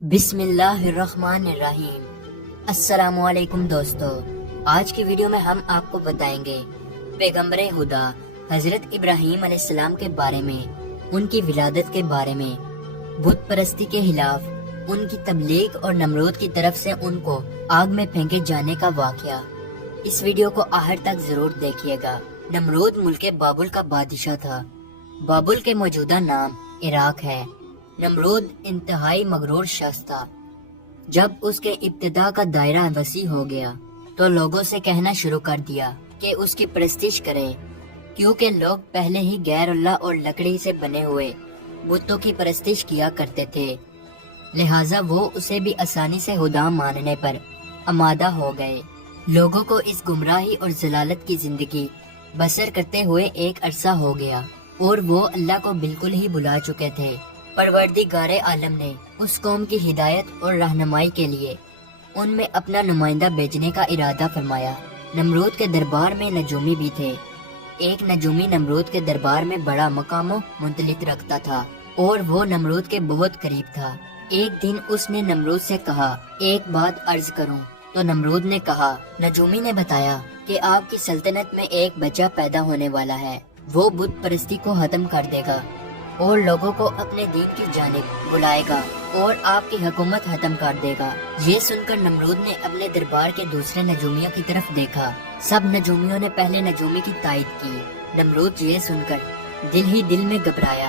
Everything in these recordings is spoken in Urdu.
بسم اللہ الرحمن الرحیم۔ السلام علیکم دوستو، آج کی ویڈیو میں ہم آپ کو بتائیں گے پیغمبر خدا حضرت ابراہیم علیہ السلام کے بارے میں، ان کی ولادت کے بارے میں، بت پرستی کے خلاف ان کی تبلیغ اور نمرود کی طرف سے ان کو آگ میں پھینکے جانے کا واقعہ۔ اس ویڈیو کو آخر تک ضرور دیکھیے گا۔ نمرود ملک بابل کا بادشاہ تھا۔ بابل کے موجودہ نام عراق ہے۔ نمرود انتہائی مغرور شخص تھا۔ جب اس کے ابتدا کا دائرہ وسیع ہو گیا تو لوگوں سے کہنا شروع کر دیا کہ اس کی پرستش کریں، کیونکہ لوگ پہلے ہی غیر اللہ اور لکڑی سے بنے ہوئے بتوں کی پرستش کیا کرتے تھے، لہٰذا وہ اسے بھی آسانی سے خدا ماننے پر آمادہ ہو گئے۔ لوگوں کو اس گمراہی اور ضلالت کی زندگی بسر کرتے ہوئے ایک عرصہ ہو گیا اور وہ اللہ کو بالکل ہی بھلا چکے تھے۔ پروردگار عالم نے اس قوم کی ہدایت اور رہنمائی کے لیے ان میں اپنا نمائندہ بھیجنے کا ارادہ فرمایا۔ نمرود کے دربار میں نجومی بھی تھے۔ ایک نجومی نمرود کے دربار میں بڑا مقام و منزلت رکھتا تھا اور وہ نمرود کے بہت قریب تھا۔ ایک دن اس نے نمرود سے کہا، ایک بات عرض کروں؟ تو نمرود نے کہا۔ نجومی نے بتایا کہ آپ کی سلطنت میں ایک بچہ پیدا ہونے والا ہے، وہ بت پرستی کو ختم کر دے گا اور لوگوں کو اپنے دین کی جانب بلائے گا اور آپ کی حکومت ختم کر دے گا۔ یہ سن کر نمرود نے اپنے دربار کے دوسرے نجومیوں کی طرف دیکھا۔ سب نجومیوں نے پہلے نجومی کی تائید کی۔ نمرود یہ سن کر دل ہی دل میں گھبرایا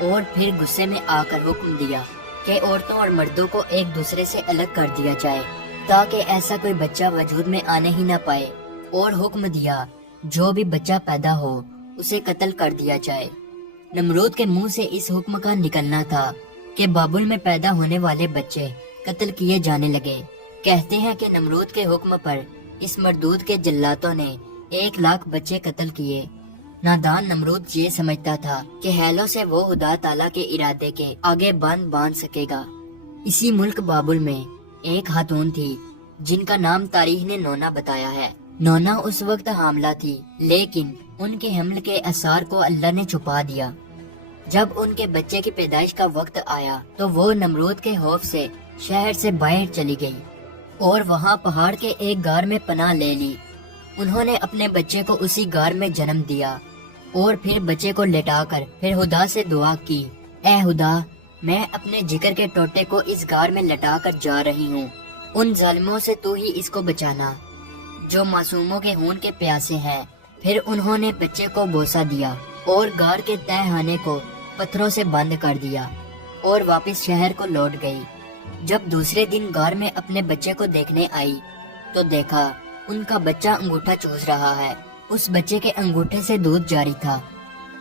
اور پھر غصے میں آ کر حکم دیا کہ عورتوں اور مردوں کو ایک دوسرے سے الگ کر دیا جائے تاکہ ایسا کوئی بچہ وجود میں آنے ہی نہ پائے، اور حکم دیا جو بھی بچہ پیدا ہو اسے قتل کر دیا جائے۔ نمرود کے منہ سے اس حکم کا نکلنا تھا کہ بابل میں پیدا ہونے والے بچے قتل کیے جانے لگے۔ کہتے ہیں کہ نمرود کے حکم پر اس مردود کے جلاتوں نے 1,00,000 بچے قتل کیے۔ نادان نمرود یہ سمجھتا تھا کہ حیلوں سے وہ خدا تعالیٰ کے ارادے کے آگے باندھ سکے گا۔ اسی ملک بابل میں ایک خاتون تھی جن کا نام تاریخ نے نونا بتایا ہے۔ نونا اس وقت حاملہ تھی، لیکن ان کے حمل کے اثار کو اللہ نے چھپا دیا۔ جب ان کے بچے کی پیدائش کا وقت آیا تو وہ نمرود کے خوف سے شہر سے باہر چلی گئی اور وہاں پہاڑ کے ایک غار میں پناہ لے لی۔ انہوں نے اپنے بچے کو اسی غار میں جنم دیا اور پھر بچے کو لٹا کر پھر خدا سے دعا کی، اے خدا، میں اپنے جگر کے ٹوٹے کو اس غار میں لٹا کر جا رہی ہوں، ان ظالموں سے تو ہی اس کو بچانا جو معصوموں کے خون کے پیاسے ہیں۔ پھر انہوں نے بچے کو بوسہ دیا اور غار کے تہہ خانے کو پتھروں سے بند کر دیا اور واپس شہر کو لوٹ گئی۔ جب دوسرے دن غار میں اپنے بچے کو دیکھنے آئی تو دیکھا ان کا بچہ انگوٹھا چوس رہا ہے۔ اس بچے کے انگوٹھے سے دودھ جاری تھا۔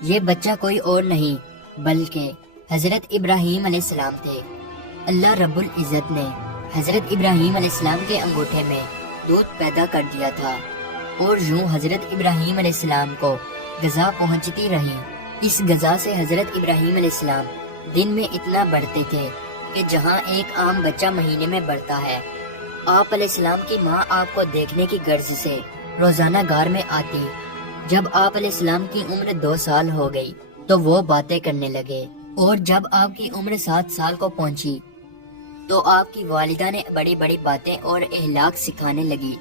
یہ بچہ کوئی اور نہیں بلکہ حضرت ابراہیم علیہ السلام تھے۔ اللہ رب العزت نے حضرت ابراہیم علیہ السلام کے انگوٹھے میں دودھ پیدا کر دیا تھا اور یوں حضرت ابراہیم علیہ السلام کو غذا پہنچتی رہی۔ اس غذا سے حضرت ابراہیم علیہ السلام دن میں اتنا بڑھتے تھے کہ جہاں ایک عام بچہ مہینے میں بڑھتا ہے۔ آپ علیہ السلام کی ماں آپ کو دیکھنے کی غرض سے روزانہ غار میں آتی۔ جب آپ علیہ السلام کی عمر 2 سال ہو گئی تو وہ باتیں کرنے لگے، اور جب آپ کی عمر 7 سال کو پہنچی تو آپ کی والدہ نے بڑی بڑی باتیں اور اخلاق سکھانے لگی،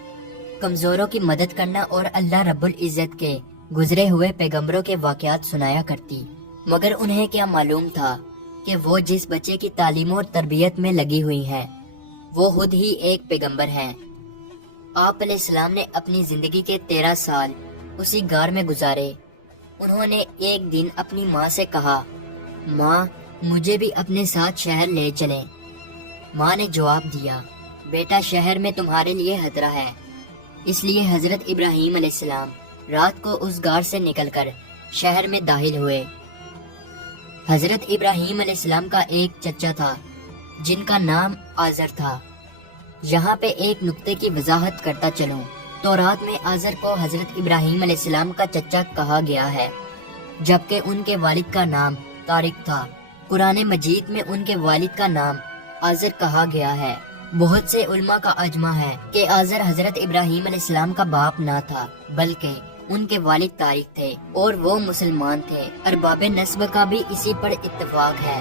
کمزوروں کی مدد کرنا اور اللہ رب العزت کے گزرے ہوئے پیغمبروں کے واقعات سنایا کرتی۔ مگر انہیں کیا معلوم تھا کہ وہ جس بچے کی تعلیم اور تربیت میں لگی ہوئی ہیں وہ خود ہی ایک پیغمبر ہیں۔ آپ علیہ السلام نے اپنی زندگی کے 13 سال اسی غار میں گزارے۔ انہوں نے ایک دن اپنی ماں سے کہا، ماں، مجھے بھی اپنے ساتھ شہر لے چلیں۔ ماں نے جواب دیا، بیٹا، شہر میں تمہارے لیے خطرہ ہے۔ اس لیے حضرت ابراہیم علیہ السلام رات کو اس غار سے نکل کر شہر میں داخل ہوئے۔ حضرت ابراہیم علیہ السلام کا ایک چچا تھا جن کا نام آزر تھا۔ یہاں پہ ایک نقطے کی وضاحت کرتا چلوں تو رات میں آزر کو حضرت ابراہیم علیہ السلام کا چچا کہا گیا ہے، جبکہ ان کے والد کا نام طارق تھا۔ قرآن مجید میں ان کے والد کا نام آزر کہا گیا ہے۔ بہت سے علماء کا اجماع ہے کہ آزر حضرت ابراہیم علیہ السلام کا باپ نہ تھا بلکہ ان کے والد طارق تھے اور وہ مسلمان تھے۔ ارباب نسب کا بھی اسی پر اتفاق ہے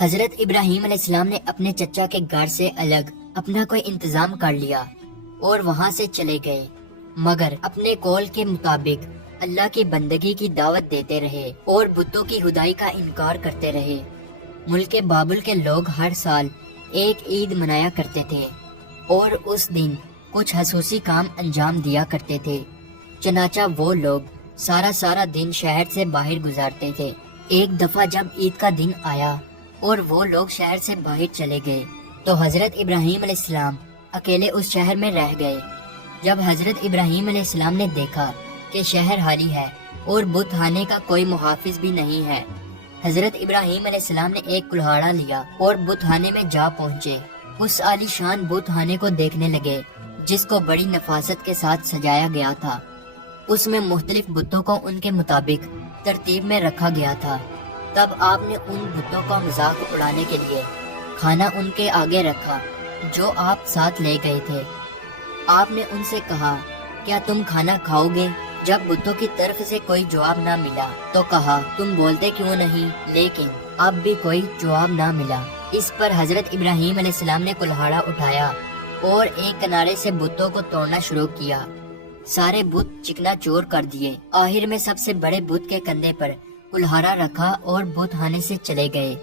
حضرت ابراہیم علیہ السلام نے اپنے چچا کے گھر سے الگ اپنا کوئی انتظام کر لیا اور وہاں سے چلے گئے، مگر اپنے قول کے مطابق اللہ کی بندگی کی دعوت دیتے رہے اور بتوں کی خدائی کا انکار کرتے رہے۔ ملک بابل کے لوگ ہر سال ایک عید منایا کرتے تھے اور اس دن کچھ خصوصی کام انجام دیا کرتے تھے، چنانچہ وہ لوگ سارا دن شہر سے باہر گزارتے تھے۔ ایک دفعہ جب عید کا دن آیا اور وہ لوگ شہر سے باہر چلے گئے تو حضرت ابراہیم علیہ السلام اکیلے اس شہر میں رہ گئے۔ جب حضرت ابراہیم علیہ السلام نے دیکھا کہ شہر خالی ہے اور بت خانے کا کوئی محافظ بھی نہیں ہے، حضرت ابراہیم علیہ السلام نے ایک کلہاڑا لیا اور بت خانے میں جا پہنچے۔ اس عالی شان بت خانے کو دیکھنے لگے جس کو بڑی نفاست کے ساتھ سجایا گیا تھا۔ اس میں مختلف بتوں کو ان کے مطابق ترتیب میں رکھا گیا تھا۔ تب آپ نے ان بتوں کا مذاق اڑانے کے لیے کھانا ان کے آگے رکھا جو آپ ساتھ لے گئے تھے۔ آپ نے ان سے کہا، کیا تم کھانا کھاؤ گے؟ جب بتوں کی طرف سے کوئی جواب نہ ملا تو کہا، تم بولتے کیوں نہیں؟ لیکن اب بھی کوئی جواب نہ ملا۔ اس پر حضرت ابراہیم علیہ السلام نے کلہاڑا اٹھایا اور ایک کنارے سے بتوں کو توڑنا شروع کیا۔ سارے بت چکنا چور کر دیے۔ آخر میں سب سے بڑے بت کے کندھے پر کلہاڑا رکھا اور بت خانے سے چلے گئے۔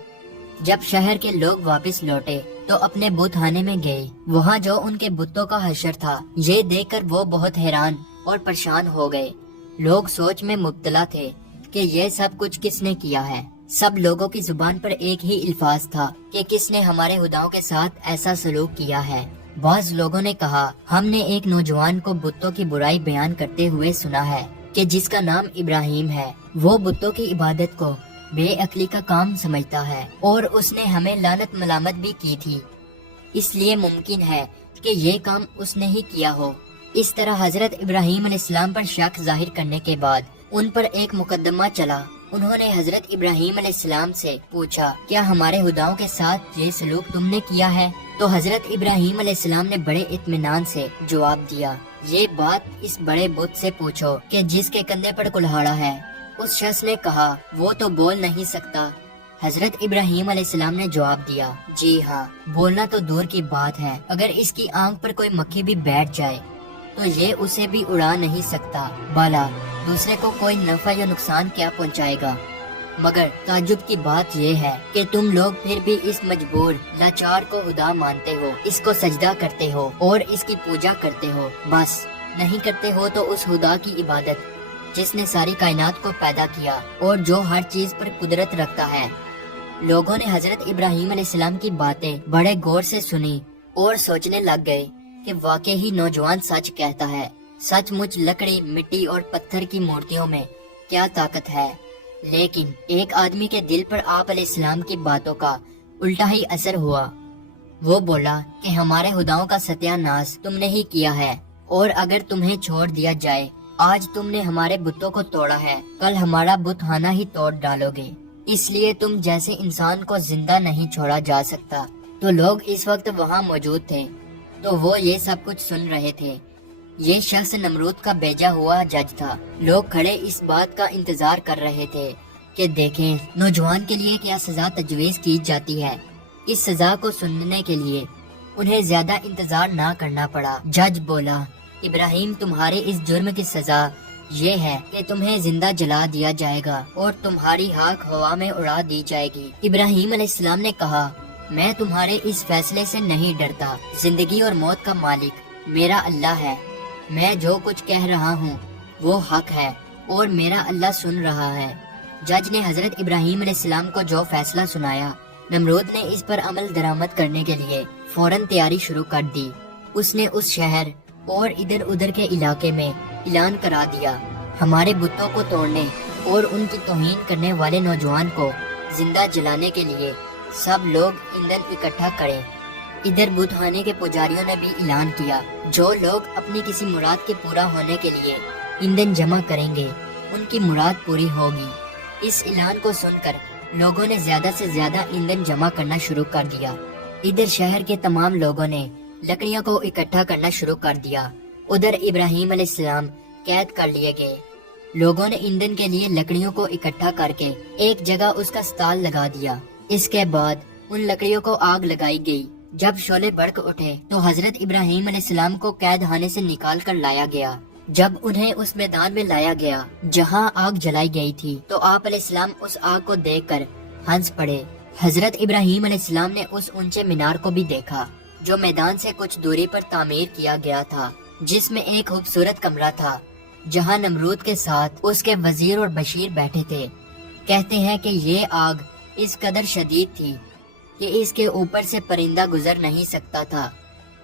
جب شہر کے لوگ واپس لوٹے تو اپنے بت خانے میں گئے۔ وہاں جو ان کے بتوں کا حشر تھا، یہ دیکھ کر وہ بہت حیران اور پریشان ہو گئے۔ لوگ سوچ میں مبتلا تھے کہ یہ سب کچھ کس نے کیا ہے۔ سب لوگوں کی زبان پر ایک ہی الفاظ تھا کہ کس نے ہمارے خداؤں کے ساتھ ایسا سلوک کیا ہے۔ بعض لوگوں نے کہا، ہم نے ایک نوجوان کو بتوں کی برائی بیان کرتے ہوئے سنا ہے کہ جس کا نام ابراہیم ہے، وہ بتوں کی عبادت کو بے عقلی کا کام سمجھتا ہے اور اس نے ہمیں لعنت ملامت بھی کی تھی، اس لیے ممکن ہے کہ یہ کام اس نے ہی کیا ہو۔ اس طرح حضرت ابراہیم علیہ السلام پر شک ظاہر کرنے کے بعد ان پر ایک مقدمہ چلا۔ انہوں نے حضرت ابراہیم علیہ السلام سے پوچھا، کیا ہمارے خداؤں کے ساتھ یہ سلوک تم نے کیا ہے؟ تو حضرت ابراہیم علیہ السلام نے بڑے اطمینان سے جواب دیا، یہ بات اس بڑے بت سے پوچھو کہ جس کے کندھے پر کلہاڑا ہے۔ اس شخص نے کہا، وہ تو بول نہیں سکتا۔ حضرت ابراہیم علیہ السلام نے جواب دیا، جی ہاں، بولنا تو دور کی بات ہے، اگر اس کی آنکھ پر کوئی مکھی بھی بیٹھ جائے تو یہ اسے بھی اڑا نہیں سکتا، بالا دوسرے کو کوئی نفع یا نقصان کیا پہنچائے گا۔ مگر تعجب کی بات یہ ہے کہ تم لوگ پھر بھی اس مجبور لاچار کو خدا مانتے ہو، اس کو سجدہ کرتے ہو اور اس کی پوجا کرتے ہو۔ بس نہیں کرتے ہو تو اس خدا کی عبادت جس نے ساری کائنات کو پیدا کیا اور جو ہر چیز پر قدرت رکھتا ہے۔ لوگوں نے حضرت ابراہیم علیہ السلام کی باتیں بڑے غور سے سنی اور سوچنے لگ گئے کہ واقعی نوجوان سچ کہتا ہے۔ سچ مچ لکڑی، مٹی اور پتھر کی مورتیوں میں کیا طاقت ہے، لیکن ایک آدمی کے دل پر آپ علیہ السلام کی باتوں کا الٹا ہی اثر ہوا۔ وہ بولا کہ ہمارے خداؤں کا ستیہ ناش تم نے ہی کیا ہے، اور اگر تمہیں چھوڑ دیا جائے، آج تم نے ہمارے بتوں کو توڑا ہے، کل ہمارا بت خانہ ہی توڑ ڈالو گے، اس لیے تم جیسے انسان کو زندہ نہیں چھوڑا جا سکتا۔ تو لوگ اس وقت وہاں موجود تھے تو وہ یہ سب کچھ سن رہے تھے۔ یہ شخص نمرود کا بھیجا ہوا جج تھا۔ لوگ کھڑے اس بات کا انتظار کر رہے تھے کہ دیکھیں نوجوان کے لیے کیا سزا تجویز کی جاتی ہے۔ اس سزا کو سننے کے لیے انہیں زیادہ انتظار نہ کرنا پڑا۔ جج بولا، ابراہیم، تمہارے اس جرم کی سزا یہ ہے کہ تمہیں زندہ جلا دیا جائے گا اور تمہاری خاک ہوا میں اڑا دی جائے گی۔ ابراہیم علیہ السلام نے کہا، میں تمہارے اس فیصلے سے نہیں ڈرتا۔ زندگی اور موت کا مالک میرا اللہ ہے۔ میں جو کچھ کہہ رہا ہوں وہ حق ہے اور میرا اللہ سن رہا ہے۔ جج نے حضرت ابراہیم علیہ السلام کو جو فیصلہ سنایا، نمرود نے اس پر عمل درآمد کرنے کے لیے فوراً تیاری شروع کر دی۔ اس نے اس شہر اور ادھر ادھر کے علاقے میں اعلان کرا دیا، ہمارے بتوں کو توڑنے اور ان کی توہین کرنے والے نوجوان کو زندہ جلانے کے لیے سب لوگ ایندھن اکٹھا کریں۔ ادھر بت خانے کے پجاریوں نے بھی اعلان کیا، جو لوگ اپنی کسی مراد کے پورا ہونے کے لیے ایندھن جمع کریں گے، ان کی مراد پوری ہوگی۔ اس اعلان کو سن کر لوگوں نے زیادہ سے زیادہ ایندھن جمع کرنا شروع کر دیا۔ ادھر شہر کے تمام لوگوں نے لکڑیاں کو اکٹھا کرنا شروع کر دیا۔ ادھر ابراہیم علیہ السلام قید کر لیے گئے۔ لوگوں نے ایندھن کے لیے لکڑیوں کو اکٹھا کر کے ایک جگہ اس کا سٹال لگا دیا اس کے بعد ان لکڑیوں کو آگ لگائی گئی۔ جب شعلے بھڑک اٹھے تو حضرت ابراہیم علیہ السلام کو قید خانے سے نکال کر لایا گیا۔ جب انہیں اس میدان میں لایا گیا جہاں آگ جلائی گئی تھی تو آپ علیہ السلام اس آگ کو دیکھ کر ہنس پڑے۔ حضرت ابراہیم علیہ السلام نے اس اونچے مینار کو بھی دیکھا جو میدان سے کچھ دوری پر تعمیر کیا گیا تھا، جس میں ایک خوبصورت کمرہ تھا جہاں نمرود کے ساتھ اس کے وزیر اور بشیر بیٹھے تھے۔ کہتے ہیں کہ یہ آگ اس قدر شدید تھی کہ اس کے اوپر سے پرندہ گزر نہیں سکتا تھا۔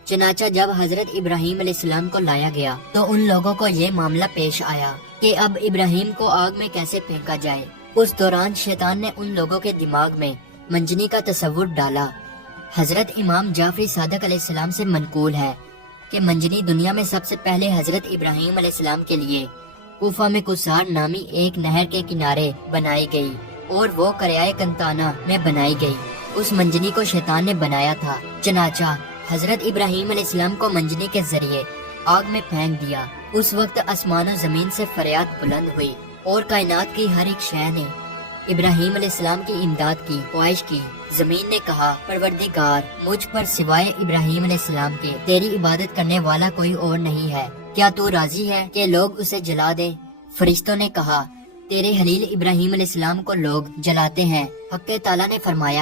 چنانچہ جب حضرت ابراہیم علیہ السلام کو لایا گیا تو ان لوگوں کو یہ معاملہ پیش آیا کہ اب ابراہیم کو آگ میں کیسے پھینکا جائے۔ اس دوران شیطان نے ان لوگوں کے دماغ میں منجنی کا تصور ڈالا۔ حضرت امام جعفری صادق علیہ السلام سے منقول ہے کہ منجنی دنیا میں سب سے پہلے حضرت ابراہیم علیہ السلام کے لیے کوفہ میں قصار نامی ایک نہر کے کنارے بنائی گئی اور وہ قریائے کنتانہ میں بنائی گئی۔ اس منجنی کو شیطان نے بنایا تھا۔ چنانچہ حضرت ابراہیم علیہ السلام کو منجنی کے ذریعے آگ میں پھینک دیا۔ اس وقت آسمان و زمین سے فریاد بلند ہوئی اور کائنات کی ہر ایک شے نے ابراہیم علیہ السلام کی امداد کی خواہش کی۔ زمین نے کہا، پروردگار، مجھ پر سوائے ابراہیم علیہ السلام کے تیری عبادت کرنے والا کوئی اور نہیں ہے، کیا تو راضی ہے کہ لوگ اسے جلا دیں؟ فرشتوں نے کہا، تیرے خلیل ابراہیم علیہ السلام کو لوگ جلاتے ہیں۔ حق تعالیٰ نے فرمایا،